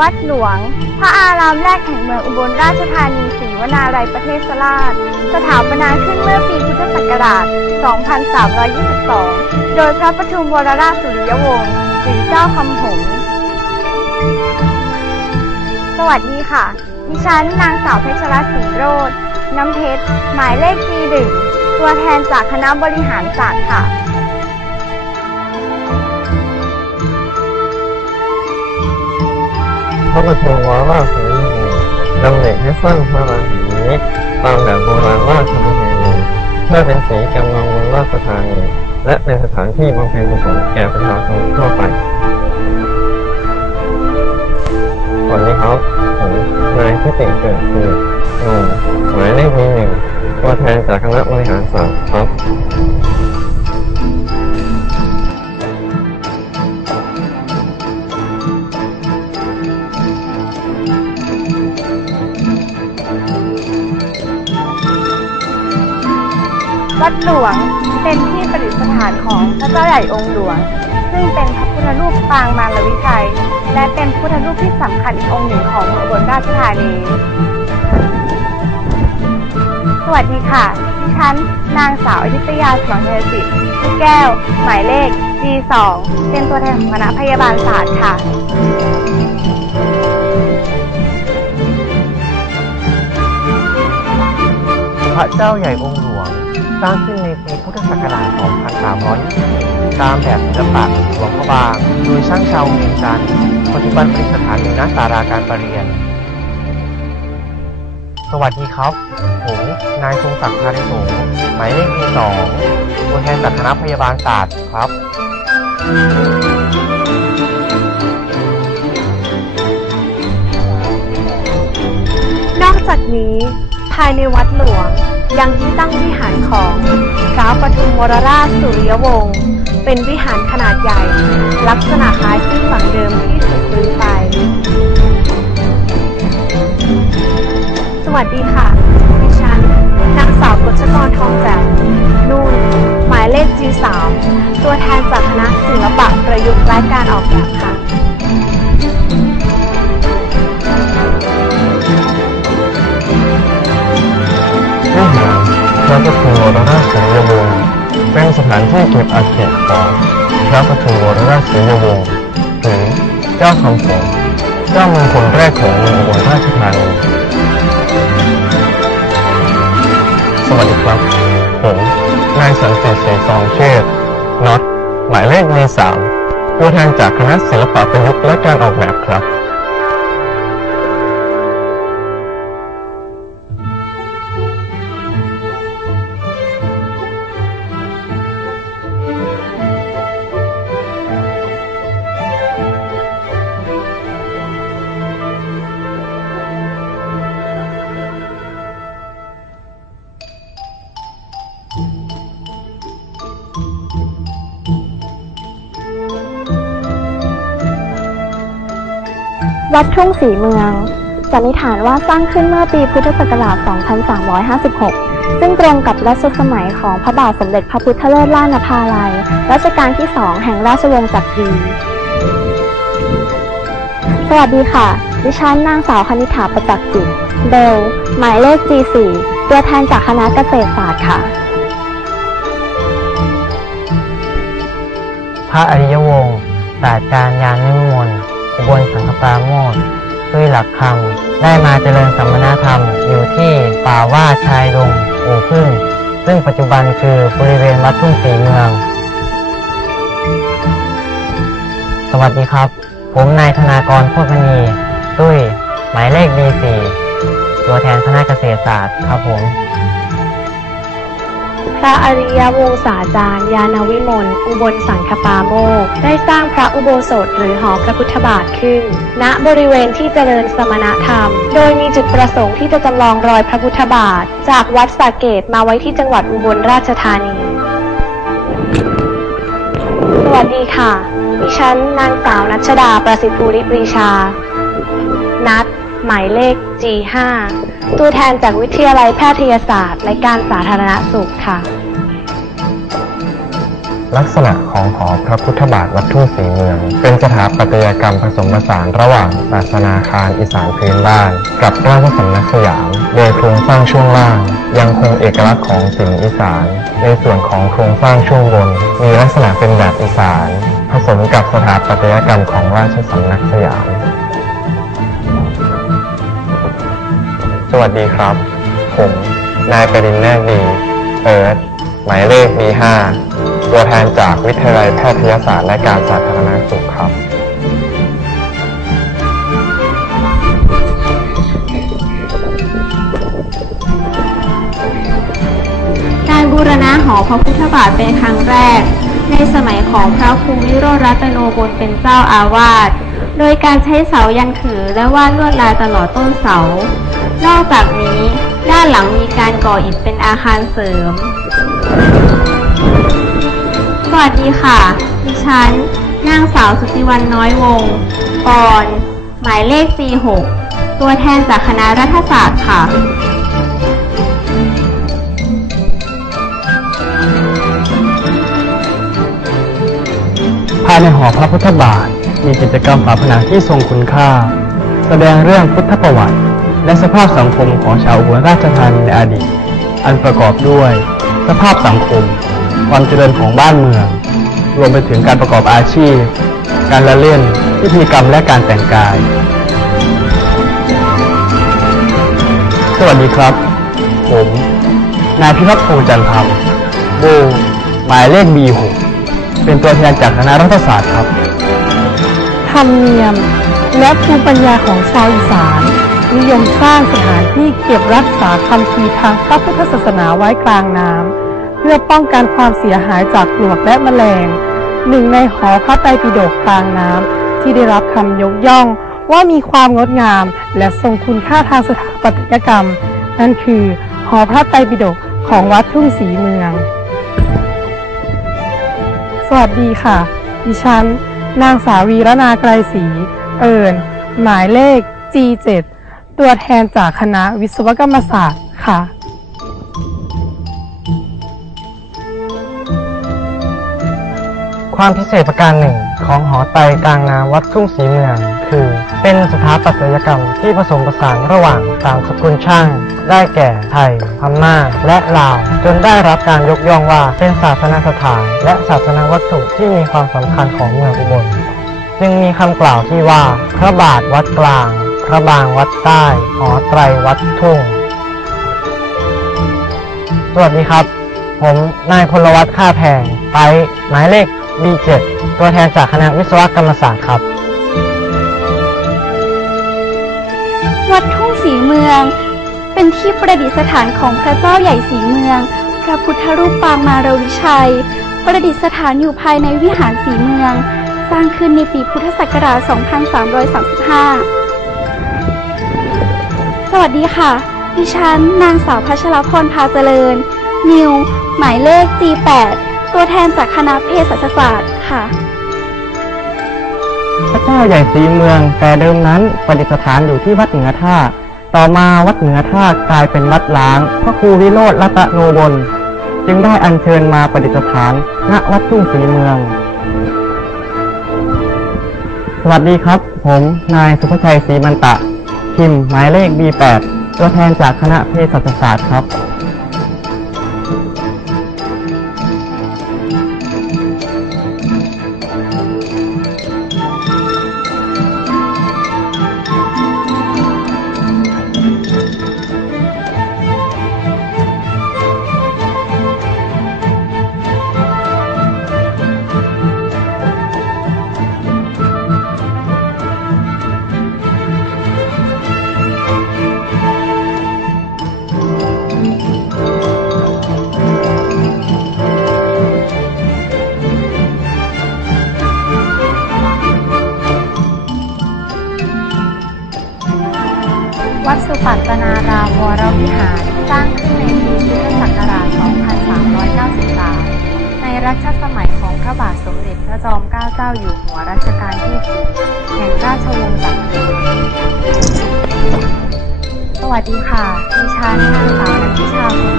วัดหลวง พระอารามแรกแห่งเมืองอุบลราชธานีศรีวนาลัยประเทศราช สถาปนาขึ้นเมื่อปีพุทธศักราช 2322 โดยพระปทุมวรราชสุริยวงศ์หรือเจ้าคำหงส์สวัสดีค่ะ ดิฉันนางสาวเพชรรัตน์ศรีโรจน์น้ำเพชร หมายเลข G1 ตัวแทนจากคณะบริหารศาสตร์ค่ะ พระปฐมวรราชสนีดำเนินให้สร้างพระราหีตามแบบโบราณราชประเพณีเพื่อเป็นสีกำลังบนราชธานีและเป็นสถานที่บำเพ็ญกุศลแก่ประชาชนทั่วไปสวัสดีครับผมนายทิติเกิดคือหนุ่มหมายเลขมีหนึ่งตัวแทนจากคณะบริหารศาสตร์ หลวง เป็นที่ประดิษฐานของพระเจ้าใหญ่องค์หลวง ซึ่งเป็นพระพุทธรูปปางมารวิชัย และเป็นพุทธรูปที่สำคัญอีกองค์หนึ่งของเมืองอุบลราชธานี สวัสดีค่ะดิฉันนางสาวอยุธยาสวงเทสิทธิ์ชื่แก้ว หมายเลข G2 เป็นตัวแทนของคณะพยาบาลศาสตร์ค่ะพระเจ้าใหญ่องค์หลวง สร้างขึ้นในปีพุทธศักราช 2320ตามแบบศิลปะหลวงพระบาง โดยช่างชาวเวียงจันทร์ปัจจุบันเประดิษฐานอยู่ณศาลาการประเรียน สวัสดีครับ ผม นายทรงศักดิ์พาริโสหมายเลขมีสองตัวแทนจากคณะพยาบาลศาสตร์ครับนอกจากนี้ภายในวัดหลวง ยังที่ตั้งวิหารของพระปทุมวรราชสุริยวงศ์เป็นวิหารขนาดใหญ่ ลักษณะคล้ายขึ้นหลังเดิมที่ถูกรื้อไป สวัสดีค่ะ ดิฉันนางสาวกฤชกรทองแจ่มนุ่นหมายเลข G3 ตัวแทนจากคณะศิลปะประยุกต์และการออกแบบค่ะ วิหารพระปฐมวรราชสุยวงศ์เป็นสถานที่เก็บอัฐิของพระปฐมวรราชสุยวงศ์หรือเจ้าคำผงเจ้าเมืองคนแรกของเมืองอุบลราชธานีสวัสดีครับ ผมนายสันติศรีซองเชษฐ์น็อตหมายเลขในสามตัวแทนจากคณะศิลปะประยุกต์และการออกแบบครับ วัดทุ่งสีเมืองสันนิษฐานว่าสร้างขึ้นเมื่อปีพุทธศักราช 2356 ซึ่งตรงกับรัชสมัยของพระบาทสมเด็จพระพุทธเลิศล่านภาลัย รัชกาลที่2แห่งราชวงศ์จักรีสวัสดีค่ะ ดิฉันนางสาวคณิษฐาประจักษ์จิตเบล หมายเลข G4 ตัวแทนจากคณะเกษตรศาสตร์ค่ะ พระอริยวงศ์ศาสตราจารย์ยานนิมนต์ อุบลสังฆปราโมทด้วยหลักคำได้มาเจริญสัมมนาธรรมอยู่ที่ป่าว่าชายดงอู่พึ่ง ซึ่งปัจจุบันคือบริเวณวัดทุ่งสีเมือง สวัสดีครับ ผมนายธนากรโคตรณีตุ้ยหมายเลข D4 ตัวแทนคณะเกษตรศาสตร์ครับผม ระอริยวงศาจารย์ยานวิมลอุบลสังคปาโมกได้สร้างพระอุโบสถหรือหอพระพุทธบาทขึ้น ณบริเวณที่เจริญสมณธรรม โดยมีจุดประสงค์ที่จะจำลองรอยพระพุทธบาท จากวัดสาเกตมาไว้ที่จังหวัดอุบลราชธานี สวัสดีค่ะ ดิฉันนางสาวนัชดาประสิทธิ์ภูริปรีชา นัดหมายเลข G5 ตัวแทนจากวิทยาลัยแพทยศาสตร์ และการสาธารณสุขค่ะ ลักษณะของหอพระพุทธบาทวัดทุ่งศรีเมือง เป็นสถาปัตยกรรมผสมผสานระหว่างศาสนาคารอีสานพื้นบ้าน กับราชสำนักสยาม โดยโครงสร้างช่วงล่าง ยังคงเอกลักษณ์ของศิลป์อีสาน ในส่วนของโครงสร้างช่วงบน มีลักษณะเป็นแบบอีสาน ผสมกับสถาปัตยกรรมของราชสำนักสยาม สวัสดีครับ ผม นายกรินแนกดี เอิร์ธหมายเลข B5 ตัวแทนจากวิทยาลัยแพทยศาสตร์และการสาธารณสุขครับ การบูรณะหอพระพุทธบาทเป็นครั้งแรก ในสมัยของพระครูวิโรจน์รัตโนบลเป็นเจ้าอาวาส โดยการใช้เสายันถือและวาดลวดลายตลอดต้นเสา นอกจากนี้ ด้านหลังมีการก่ออิฐเป็นอาคารเสริม สวัสดีค่ะ ดิฉันนางสาวสุติวันน้อยวงศ์ปอนหมายเลข C6 ตัวแทนจากคณะรัฐศาสตร์ค่ะภายในหอพระพุทธบาท มีกิจกรรมฝาผนังที่ทรงคุณค่า แสดงเรื่องพุทธประวัติ และสภาพสังคมของชาวอุบลราชธานีในอดีต อันประกอบด้วย สภาพสังคม ความเจริญของบ้านเมือง รวมไปถึงการประกอบอาชีพ การละเล่นพิธีกรรมและการแต่งกาย สวัสดีครับ ผม นายพิพัฒน์พงษ์จันทร์ธรรมโบหมายเลข B6 เป็นตัวแทนจากคณะรัฐศาสตร์ครับ ธรรมเนียม และภูมิปัญญาของชาวอีสาน นิยมสร้างสถานที่เก็บรักษาคำพีทางพระพุทธศาสนาไว้กลางน้ำเพื่อป้องกันความเสียหายจากปลวกและแมลง หนึ่งในหอพระไตรปิฎกกลางน้ำที่ได้รับคำยกย่องว่ามีความงดงามและทรงคุณค่าทางสถาปัตยกรรม นั่นคือ หอพระไตรปิฎกของวัดทุ่งศรีเมือง สวัสดีค่ะ ดิฉัน นางสาวีรนาไกรศรีเอิญหมายเลข G7 ตัวแทนจากคณะวิศวกรรมศาสตร์ค่ะ ความพิเศษประการหนึ่งของหอไตรกลางน้ำวัดทุ่งศรีเมือง คือ เป็นสถาปัตยกรรมที่ผสมผสานระหว่างสามสกุลช่าง ได้แก่ไทยพม่า และลาว จนได้รับการยกย่องว่าเป็นศาสนสถาน และศาสนวัตถุที่มีความสำคัญของเมืองอุบล จึงมีคำกล่าวที่ว่าพระบาทวัดกลาง ระบางวัดใต้หอไตรวัดทุ่ง สวัสดีครับ ผมนายพลวัตค่าแพงไปหมายเลข B7 ตัวแทนจากคณะวิศวกรรมศาสตร์ครับ วัดทุ่งศรีเมือง เป็นที่ประดิษฐานของพระเจ้าใหญ่ศรีเมือง พระพุทธรูปปางมารวิชัย ประดิษฐานอยู่ภายในวิหารศรีเมือง สร้างขึ้นในปีพุทธศักราช 2335 สวัสดีค่ะ ดิฉันนางสาวพัชรพรพาเจริญ นิว หมายเลข G8 ตัวแทนจากคณะเภสัชศาสตร์ค่ะ พระเจ้าใหญ่ศรีเมืองแต่เดิมนั้นประดิษฐานอยู่ที่วัดเหนือท่า ต่อมาวัดเหนือท่ากลายเป็นวัดล้าง พระครูวิโรธรัตโนบลจึงได้อัญเชิญมาประดิษฐานณวัดทุ่งศรีเมือง สวัสดีครับ ผมนายสุภชัยศรีมันตะ พิมพ์หมายเลข B8 ตัวแทนจากคณะเภสัชศาสตร์ครับ วรวิหารสร้างขึ้นในปีพุทธศักราช 2393 ในรัชสมัยของพระบาทสมเด็จพระจอมเกล้าเจ้าอยู่หัวรัชกาลที่4แห่งราชวงศ์จักรีสวัสดีค่ะดิฉันนางสาวนันทิชาคุณ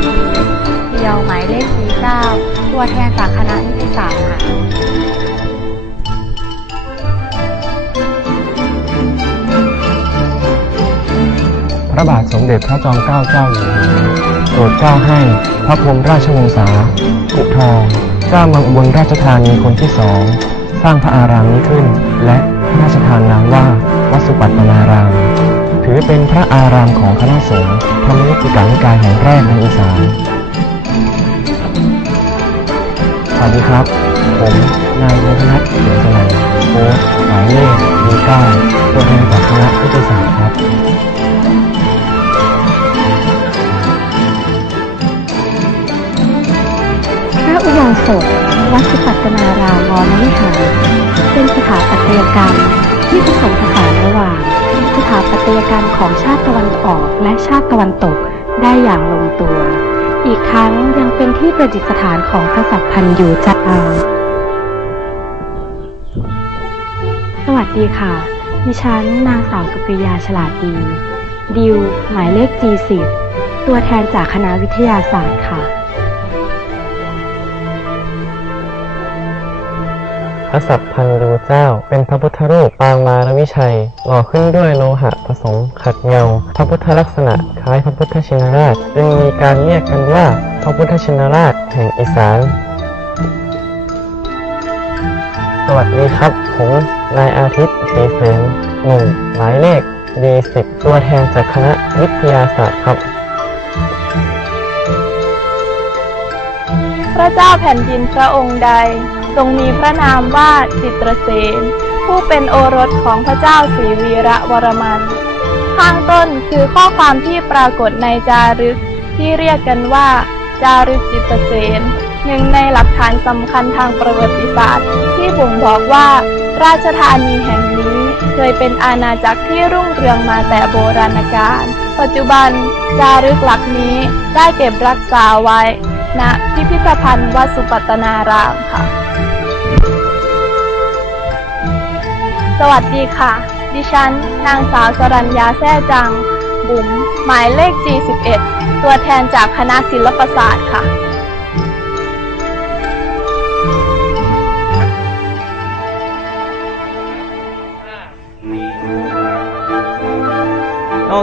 ดียยวหมายเลข 49 ตัวแทนจากคณะนิติศาสตร์ค่ะ ระบาทสมเด็จพระจอมเกล้าเจ้าอยู่หัวโปรดเกล้าให้พระพรหมราชวงศากุทองเจ้าเมืองอุบลราชธานีคนที่สองสร้างพระอารามนี้ขึ้น และพระราชทานนามว่าวัดสุปัตตนาราม ถือเป็นพระอารามของคณะสงฆ์ธรรมยุติการนิกายแห่งแรกในอีสานสวัสดีครับ ผมนายนพนัทเขียวสนัยโค้ชหมายเลขมีเก้าตัวแทนจากคณะวิทยาศาสตร์ครับ พระอุโบสถวัดสุปัตนารามวรวิหารเป็นสถาปัตยกรรมที่ผสมผสานระหว่าง สถาปัตยกรรมของชาติตะวันออกและชาติตะวันตกได้อย่างลงตัว อีกทั้งยังเป็นที่ประดิษฐานของพระสัพพันยูเจ้าสวัสดีค่ะ ดิฉันนางสาวสุปริยาฉลาดดี ดิว หมายเลข G10 ตัวแทนจากคณะวิทยาศาสตร์ค่ะ ระสัพพันยูเจ้า เป็นพระพุทธรูปปางมารวิชัย หล่อขึ้นด้วยโลหะผสมขัดเงา พระพุทธลักษณะคล้ายพระพุทธชินราช จึงมีการเรียกกันว่าพระพุทธชินราชแห่งอีสานสวัสดีครับ ผมนายอาทิตย์ศรีเสนหนึ่งหมายเลข D10 ตัวแทนจากคณะวิทยาศาสตร์ครับพระเจ้าแผ่นดินพระองค์ใด ทรงมีพระนามว่าจิตรเสนผู้เป็นโอรสของพระเจ้าศรีวีระวรมัน ข้างต้นคือข้อความที่ปรากฏในจารึกที่เรียกกันว่า จารึกจิตเสนหนึ่งในหลักฐานสำคัญทางประวัติศาสตร์ ที่บ่งบอกว่า ราชธานีแห่งนี้เคยเป็นอาณาจักรที่รุ่งเรืองมาแต่โบราณกาลปัจจุบันจารึกหลักนี้ได้เก็บรักษาไว้ณพิพิธภัณฑ์วัดสุปัตนารามค่ะ สวัสดีค่ะ ดิฉัน นางสาวสรัญญาแท้จัง บุ๋ม หมายเลข G11 ตัวแทนจากคณะศิลปศาสตร์ค่ะ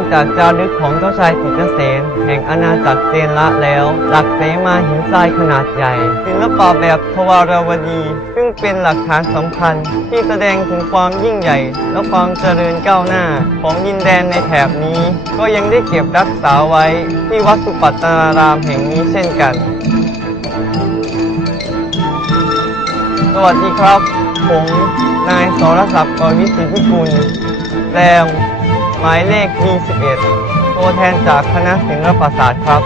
อกจากจารึกของเจ้าชายกิตเสนแห่งอาณาจักรเซนละแล้ว หลักเสมาหินทรายขนาดใหญ่ศิลปะแบบทวารวดี ซึ่งเป็นหลักฐานสำคัญ ที่แสดงถึงความยิ่งใหญ่ และความเจริญก้าวหน้า ของดินแดนในแถบนี้ ก็ยังได้เก็บรักษาไว้ที่วัดสุปัตตารามแห่งนี้เช่นกัน สวัสดีครับ ผมนายสรศักดิ์กรวิสิทธิกุลแรม หมายเลข 21 ตัวแทนจากคณะศิลปศาสตร์ครับ